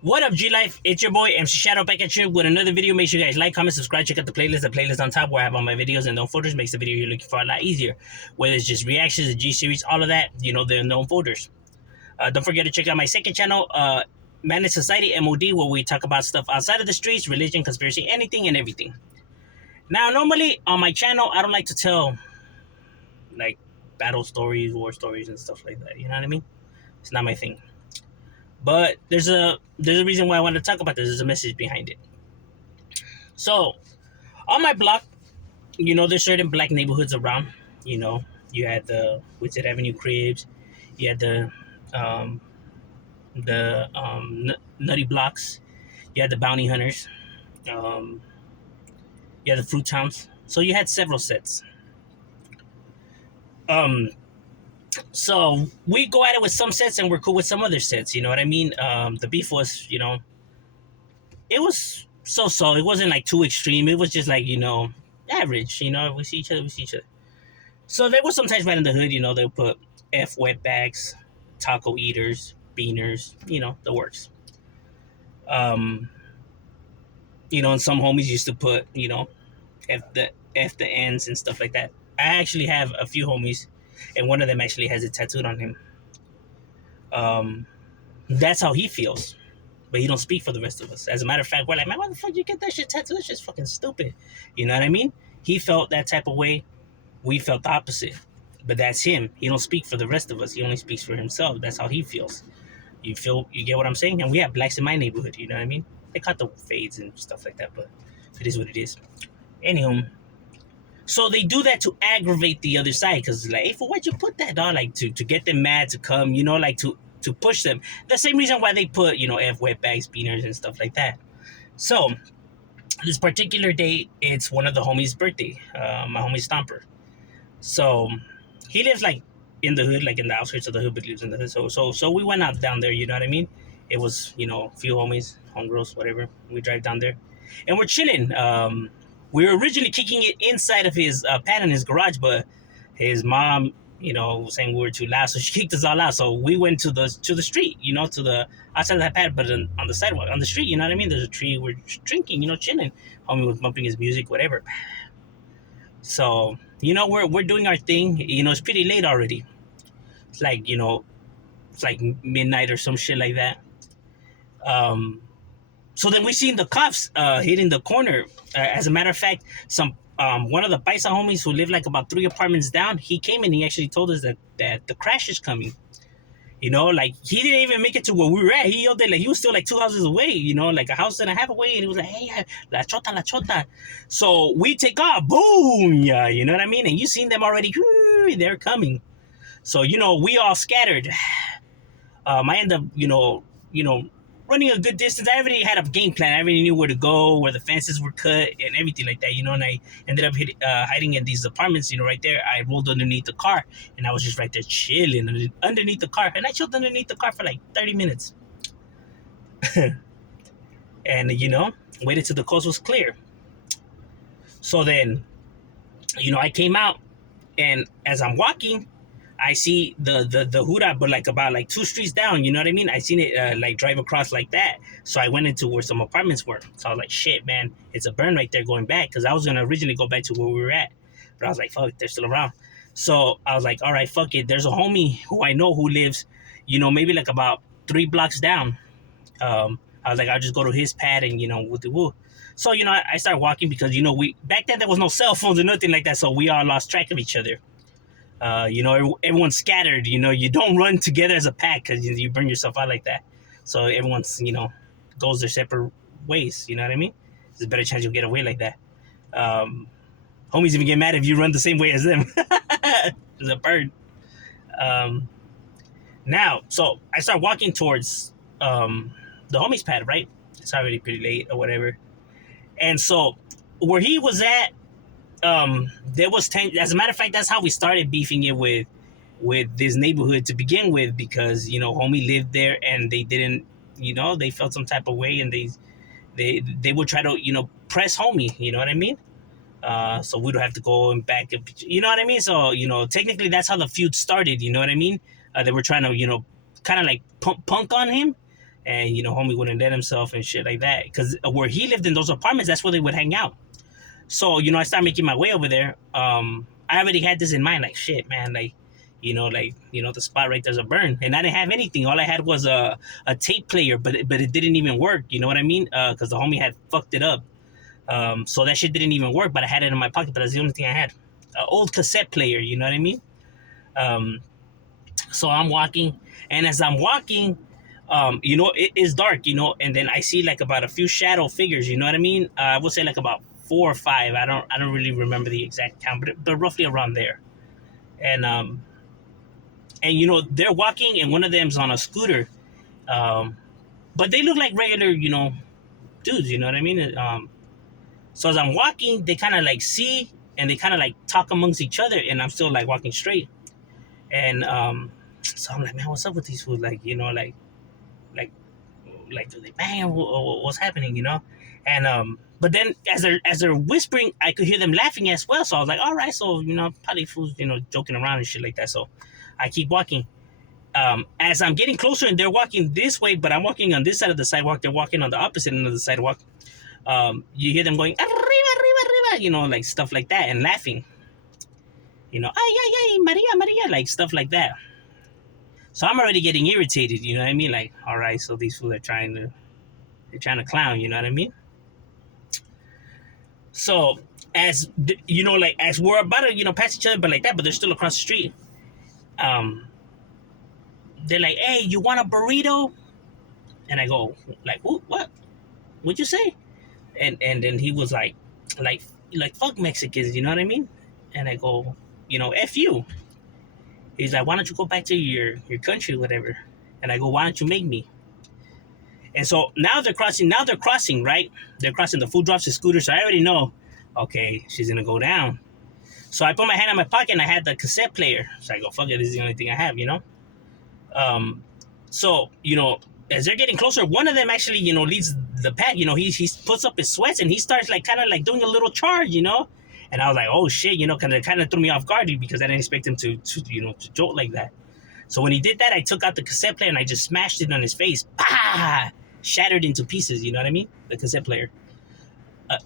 What up, G Life? It's your boy MC Shadow back at you with another video. Make sure you guys like, comment, subscribe, check out the playlist. The playlist on top where I have all my videos and known folders makes the video you're looking for a lot easier. Whether it's just reactions, the G series, all of that, they're known folders. Don't forget to check out my second channel, Man in Society M.O.D, where we talk about stuff outside of the streets, religion, conspiracy, anything and everything. Now, normally on my channel, I don't like to tell like battle stories, war stories, and stuff like that. You know what I mean? It's not my thing. But there's a reason why I want to talk about this. There's a message behind it. So on my block, there's certain black neighborhoods around. You know, you had the Witsit Avenue Cribs, you had um, Nutty Blocks, you had the Bounty Hunters, um, you had the Fruit Towns. So you had several sets. Um, so we go at it with some sets and we're cool with some other sets. You know what I mean? The beef was, it was so. It wasn't like too extreme. It was just like, average. We see each other, we see each other. So there was sometimes right in the hood, they'll put F wetbacks, taco eaters, beaners, the works. Um, and some homies used to put, F the ends and stuff like that. I actually have a few homies, and one of them actually has it tattooed on him. Um, that's how he feels, but he don't speak for the rest of us. As a matter of fact, we're like, man, why the fuck you get that shit tattooed? That's just fucking stupid. You know what I mean? He felt that type of way. We felt the opposite. But that's him. He don't speak for the rest of us. He only speaks for himself. That's how he feels. You get what I'm saying? And we have blacks in my neighborhood, you know what I mean? They cut the fades and stuff like that, but it is what it is. Anywho, so they do that to aggravate the other side, because like, hey, for what you put that, dog? Like to get them mad to come, like to push them. The same reason why they put, F wetbacks, beaners, and stuff like that. So this particular day, it's one of the homies' birthday, my homie Stomper. So he lives like in the hood, like in the outskirts of the hood, but lives in the hood. So we went out down there. You know what I mean? It was a few homies, homegirls, whatever. We drive down there, and we're chilling. We were originally kicking it inside of his pad in his garage, but his mom, was saying we were too loud, so she kicked us all out. So we went to the street, to the outside of that pad, but on the sidewalk, on the street. You know what I mean? There's a tree. We're drinking, chilling. Homie was bumping his music, whatever. So we're doing our thing. It's pretty late already. It's like it's like midnight or some shit like that. Um, so then we seen the cops hitting the corner. As a matter of fact, some one of the Paisa homies who lived like about 3 apartments down, he came and he actually told us that the crash is coming. Like he didn't even make it to where we were at. He yelled it like he was still like 2 houses away, like a house and a half away. And he was like, hey, la chota, la chota. So we take off, boom, yeah, you know what I mean? And you seen them already, they're coming. So, we all scattered. I ended up, running a good distance. I already had a game plan. I already knew where to go, where the fences were cut, and everything like that, and I ended up hiding in these apartments, right there. I rolled underneath the car, and I was just right there chilling underneath the car, and I chilled underneath the car for like 30 minutes. And, waited till the coast was clear. So then, I came out, and as I'm walking, I see the Hura, but like about like 2 streets down, you know what I mean? I seen it like drive across like that. So I went into where some apartments were. So I was like, shit, man, it's a burn right there going back. Because I was going to originally go back to where we were at. But I was like, fuck, they're still around. So I was like, all right, fuck it. There's a homie who I know who lives, maybe like about 3 blocks down. I was like, I'll just go to his pad and, woo the woo. So, I started walking because, we back then there was no cell phones or nothing like that. So we all lost track of each other. Everyone's scattered. You don't run together as a pack because you burn yourself out like that. So everyone's, goes their separate ways. You know what I mean? There's a better chance you'll get away like that. Homies even get mad if you run the same way as them. It's a bird. Now, so I start walking towards the homie's pad, right? It's already pretty late or whatever. And so where he was at, there was as a matter of fact, that's how we started beefing it with this neighborhood to begin with, because homie lived there and they didn't, they felt some type of way, and they would try to press homie, you know what I mean? So we don't have to go and back up, you know what I mean? So technically that's how the feud started, you know what I mean? They were trying to kind of like punk on him, and homie wouldn't let himself and shit like that. Because where he lived in those apartments, that's where they would hang out. So I started making my way over there. I already had this in mind, like shit, man, like the spot right there's a burn, and I didn't have anything. All I had was a tape player, but it didn't even work. You know what I mean? Because the homie had fucked it up. So that shit didn't even work. But I had it in my pocket. But that's the only thing I had. An old cassette player. You know what I mean? Um, so I'm walking, and as I'm walking, it is dark, and then I see like about a few shadow figures. You know what I mean? I would say like about 4 or 5. I don't really remember the exact count, but roughly around there. And they're walking, and one of them's on a scooter. Um, but they look like regular, dudes. You know what I mean? So as I'm walking, they kind of like see, and they kind of like talk amongst each other, and I'm still like walking straight. And so I'm like, man, what's up with these fools? Like, like like do they bang, or what's happening? And but then as they're whispering, I could hear them laughing as well. So I was like, all right, so probably fools joking around and shit like that. So I keep walking. As I'm getting closer, and they're walking this way, but I'm walking on this side of the sidewalk. They're walking on the opposite end of the sidewalk. You hear them going arriba, arriba, arriba, like stuff like that, and laughing. Ay, ay, ay, Maria, Maria, like stuff like that. So I'm already getting irritated. You know what I mean? Like, all right, so these fools are trying to clown. You know what I mean? So as like as we're about to pass each other, but like that, but they're still across the street. Um, they're like, "Hey, you want a burrito?" And I go, "Like, what? What'd you say?" And then he was like, fuck Mexicans, you know what I mean? And I go, F you. He's like, why don't you go back to your country, whatever? And I go, why don't you make me? And so now they're crossing. Now they're crossing, right? They're crossing. The food drops the scooter, so I already know. Okay, she's gonna go down. So I put my hand in my pocket, and I had the cassette player. So I go, fuck it, this is the only thing I have. Um, so as they're getting closer, one of them actually leads the pack. He puts up his sweats, and he starts like kind of like doing a little charge. And I was like, oh shit, kind of threw me off guard because I didn't expect him to jolt like that. So when he did that, I took out the cassette player and I just smashed it on his face. Bah! Shattered into pieces. You know what I mean? The cassette player.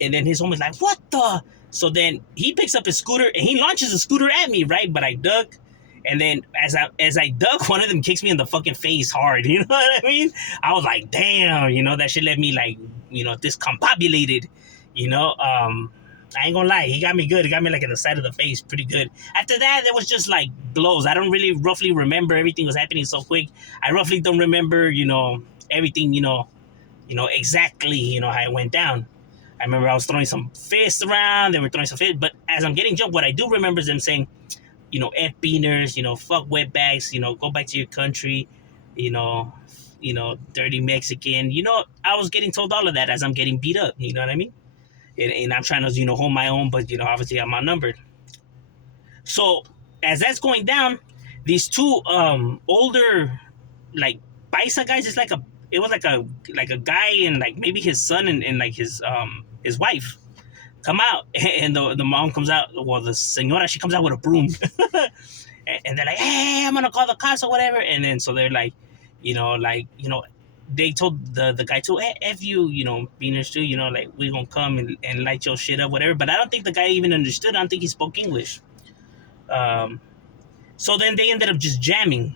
And then his homie's like, what the? So then he picks up his scooter and he launches the scooter at me, right? But I duck. And then as I duck, one of them kicks me in the fucking face hard. You know what I mean? I was like, damn, that shit left me like, discombobulated. I ain't gonna lie, he got me good. He got me like in the side of the face, pretty good. After that, there was just like blows. I don't really roughly remember. Everything was happening so quick. I roughly don't remember, everything, exactly, how it went down. I remember I was throwing some fists around. They were throwing some fists. But as I'm getting jumped, what I do remember is them saying, F beaners, fuck wetbacks, go back to your country, dirty Mexican. I was getting told all of that as I'm getting beat up. You know what I mean? And I'm trying to, hold my own, but, obviously I'm outnumbered. So as that's going down, these two older, like, paisa guys, it was like a guy and like maybe his son and like his wife come out, and the mom comes out, well, the senora, she comes out with a broom. And they're like, hey, I'm gonna call the cops or whatever. And then so they're like, they told the guy to, hey, F you, beaners too, like we gonna come and light your shit up, whatever. But I don't think the guy even understood. I don't think he spoke English. So then they ended up just jamming.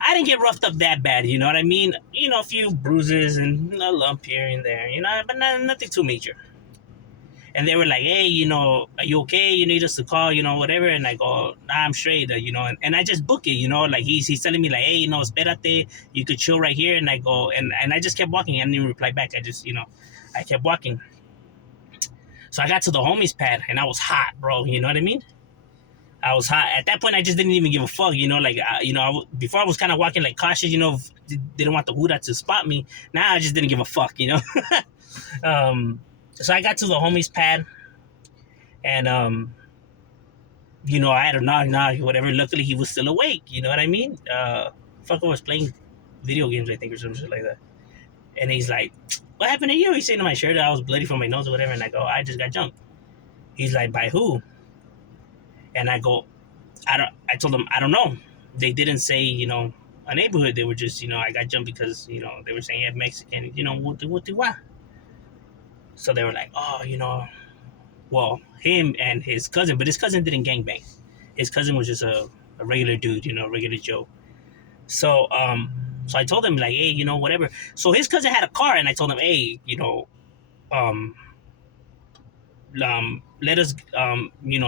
I didn't get roughed up that bad, you know what I mean? A few bruises and a lump here and there, but nothing too major. And they were like, hey, are you okay? You need us to call, whatever. And I go, nah, I'm straight, and I just book it, like he's telling me like, hey, espérate, you could chill right here. And I go, and I just kept walking. I didn't even reply back. I just, I kept walking. So I got to the homies pad and I was hot, bro. You know what I mean? I was hot. At that point, I just didn't even give a fuck, before I was kind of walking like cautious, didn't want the Huda to spot me. Now I just didn't give a fuck, So I got to the homies pad, and I had a knock, whatever. Luckily, he was still awake. You know what I mean? Fucker was playing video games, I think, or some shit like that. And he's like, "What happened to you?" He's saying to my shirt, I was bloody from my nose or whatever. And I go, "I just got jumped." He's like, "By who?" And I go, I told him, "I don't know. They didn't say, a neighborhood. They were just, I got jumped because, they were saying, yeah, Mexican, what do what? So they were like, oh, well, him and his cousin, but his cousin didn't gangbang. His cousin was just a regular dude, regular Joe. So, so I told him like, hey, whatever. So his cousin had a car, and I told him, hey, um, let us,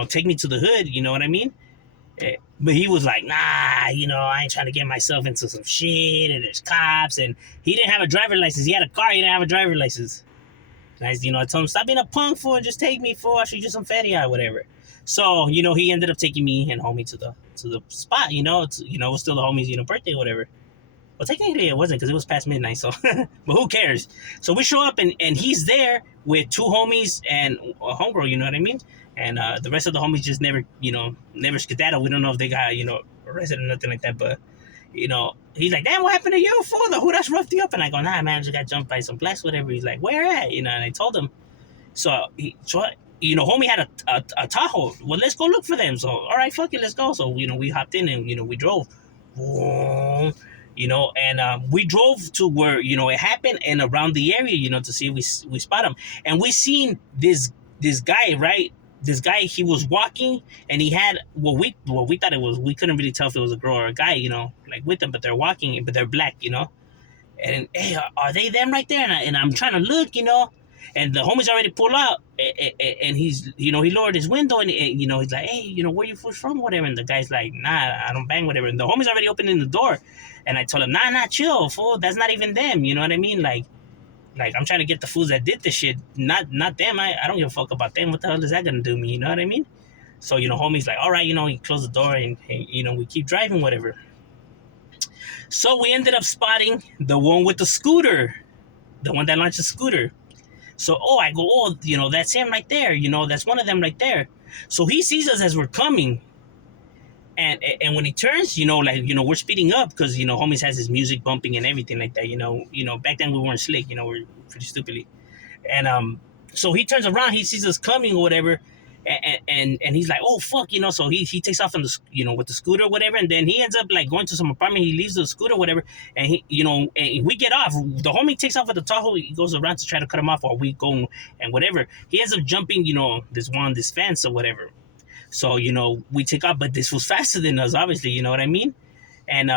take me to the hood. You know what I mean? But he was like, nah, I ain't trying to get myself into some shit, and there's cops, and he didn't have a driver license. He had a car, he didn't have a driver license. Nice, I told him, stop being a punk fool and just take me for, I should do some fatty or whatever. So, he ended up taking me and homie to the spot, it was still the homie's, birthday or whatever. Well, technically it wasn't because it was past midnight, so but who cares? So we show up and he's there with two homies and a homegirl, you know what I mean? And the rest of the homies just never skedaddle. We don't know if they got, arrested or nothing like that, but he's like, damn, what happened to you, fool? Who that's roughed you up? And I go, nah, man, I just got jumped by some blacks, whatever. He's like, where at? And I told him. Homie had a Tahoe. Well, let's go look for them. So, all right, fuck it, let's go. So, we hopped in and, we drove. Boom. And we drove to where, it happened and around the area, to see if we spot him. And we seen this guy, right? This guy, he was walking and he had what we thought it was. We couldn't really tell if it was a girl or a guy, like with them, but they're walking, but they're black, And hey, are they them right there? And I'm trying to look, and the homies already pull out, and he's, he lowered his window, and he's like, hey, where you from, whatever. And the guy's like, nah, I don't bang, whatever. And the homies already opening the door, and I told him, nah, chill, fool. That's not even them. You know what I mean? Like I'm trying to get the fools that did this shit, not them. I don't give a fuck about them. What the hell is that gonna do me? You know what I mean? So homie's like, all right, he closed the door, and we keep driving, whatever. So we ended up spotting the one with the scooter, the one that launched the scooter. So, I go, that's him right there. That's one of them right there. So he sees us as we're coming. And when he turns, we're speeding up because, homies has his music bumping and everything like that. Back then we weren't slick, we're pretty stupidly. And so he turns around, he sees us coming or whatever. And he's like, oh, fuck, so he takes off on the, with the scooter or whatever. And then he ends up like going to some apartment. He leaves the scooter or whatever. And and we get off. The homie takes off with the Tahoe. He goes around to try to cut him off while we go and whatever. He ends up jumping, this fence or whatever. So, we take off, but this was faster than us, obviously, you know what I mean? And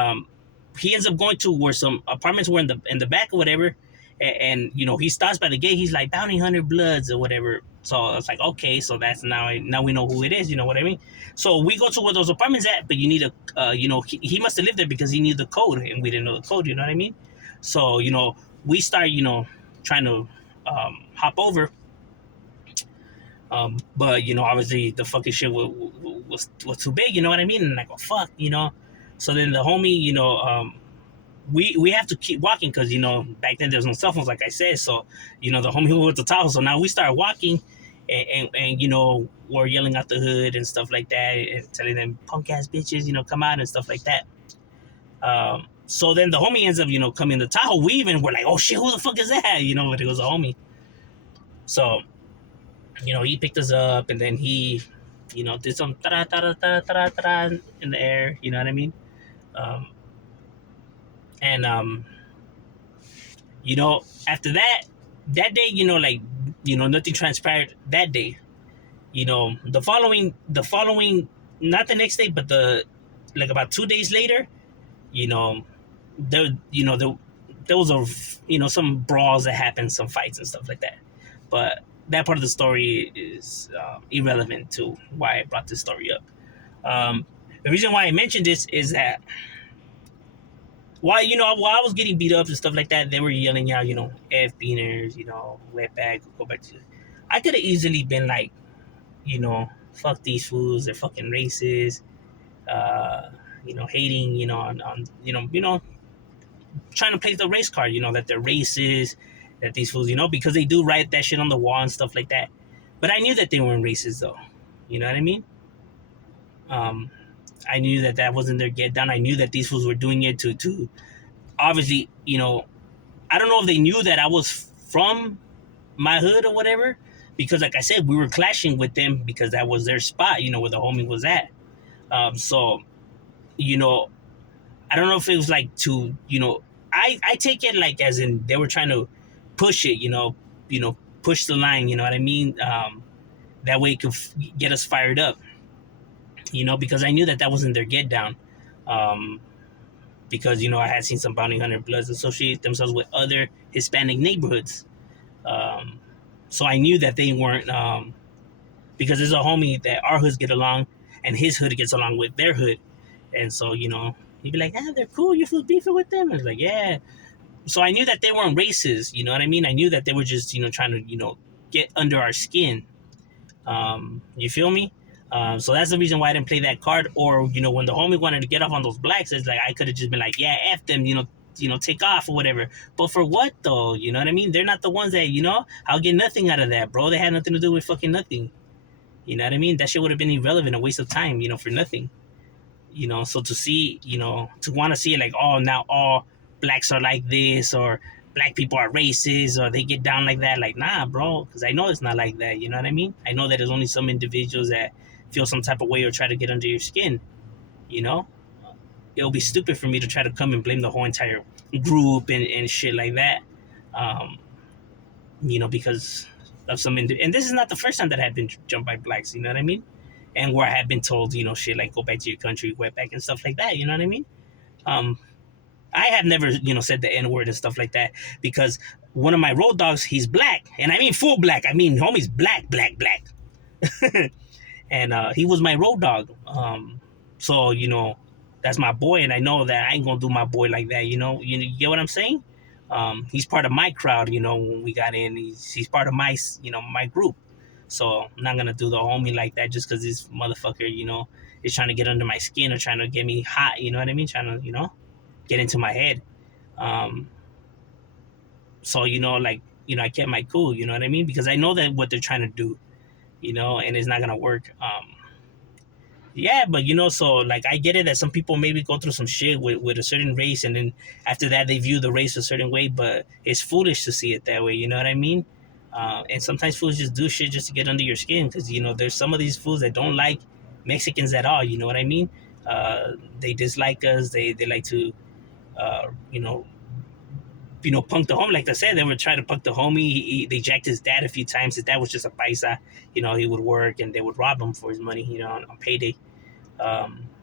he ends up going to where some apartments were in the back or whatever. And he stops by the gate. He's like, bounty hunter bloods or whatever. So I was like, okay, so that's now we know who it is, you know what I mean? So we go to where those apartments at, but you need he must have lived there because he knew the code and we didn't know the code, you know what I mean? So, we start, trying to hop over. But obviously the fucking shit was too big, you know what I mean? And I go, fuck, So then the homie, we have to keep walking because back then there's no cell phones, like I said. So the homie was with the Tahoe. So now we start walking, and we're yelling out the hood and stuff like that, and telling them punk ass bitches, come out and stuff like that. So then the homie ends up coming to Tahoe. We even were like, oh shit, who the fuck is that? But it was a homie. So he picked us up, and then he did some ta-da, in the air. You know what I mean? And after that day, nothing transpired that day. The following, not the next day, but about 2 days later, there was some brawls that happened, some fights and stuff like that. But that part of the story is irrelevant to why I brought this story up. The reason why I mentioned this is that while I was getting beat up and stuff like that, they were yelling out, F beaners, wetback, go back to. I could have easily been like, fuck these fools, they're fucking racist, hating, on trying to play the race card, that they're racist, that these fools, because they do write that shit on the wall and stuff like that. But I knew that they weren't racist though. You know what I mean? I knew that wasn't their get down. I knew that these fools were doing it to obviously, I don't know if they knew that I was from my hood or whatever, because like I said, we were clashing with them because that was their spot, where the homie was at. So, I don't know if it was like to, I take it like as in they were trying to push it, push the line, you know what I mean? That way it could get us fired up, because I knew that that wasn't their get down. Um, because, I had seen some bounty hunter bloods associate themselves with other Hispanic neighborhoods. Um, so I knew that they weren't, because there's a homie that our hoods get along and his hood gets along with their hood. And so, he'd be like, they're cool. You feel beefing with them? I was like, yeah. So I knew that they weren't racist. You know what I mean? I knew that they were just, trying to, get under our skin. You feel me? So that's the reason why I didn't play that card. Or, when the homie wanted to get off on those blacks, it's like I could have just been like, yeah, F them, take off or whatever. But for what though? You know what I mean? They're not the ones that, I'll get nothing out of that, bro. They had nothing to do with fucking nothing. You know what I mean? That shit would have been irrelevant, a waste of time, for nothing. So to see, to want to see it like, oh, now all blacks are like this, or black people are racist, or they get down like that, like, nah, bro, because I know it's not like that. You know what I mean? I know that there's only some individuals that feel some type of way or try to get under your skin. you know it'll be stupid for me to try to come and blame the whole entire group and shit like that. um because of and this is not the first time that I've been jumped by blacks, you know what I mean? And where I have been told, shit like go back to your country, wet back and stuff like that, you know what I mean? um I have never, said the N word and stuff like that, because one of my road dogs, he's black, and I mean full black. I mean, homie's black, black, black. And he was my road dog. So that's my boy, and I know that I ain't gonna do my boy like that. You get what I'm saying? He's part of my crowd. When we got in, he's part of my my group. So I'm not gonna do the homie like that just because this motherfucker is trying to get under my skin or trying to get me hot. You know what I mean? Trying to get into my head. Um, so I kept my cool. You know what I mean? Because I know that what they're trying to do. And it's not gonna work. Yeah, but so like I get it that some people maybe go through some shit with a certain race, and then after that they view the race a certain way, but it's foolish to see it that way. You know what I mean? And sometimes fools just do shit just to get under your skin, because there's some of these fools that don't like Mexicans at all. You know what I mean? They dislike us. They like to uh, you know punk the homie. Like I said, they were trying to punk the homie. They jacked his dad a few times. His dad was just a paisa. He would work and they would rob him for his money. On payday.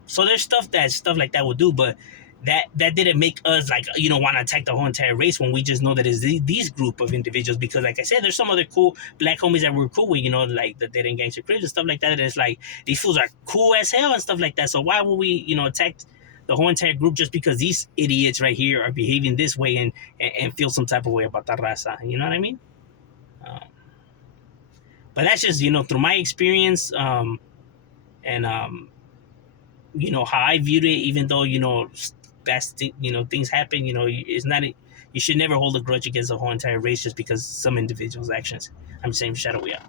So there's stuff like that will do, but that didn't make us like want to attack the whole entire race when we just know that it's these group of individuals. Because like I said, there's some other cool black homies that we're cool with, like the Dead and Gangster Crips and stuff like that. And it's like these fools are cool as hell and stuff like that. So why would we attack the whole entire group just because these idiots right here are behaving this way and feel some type of way about the raza? You know what I mean? Um, but that's just through my experience, and how I viewed it. Even though things happen. It's not. You should never hold a grudge against the whole entire race just because some individuals' actions. I'm saying, shadow we out.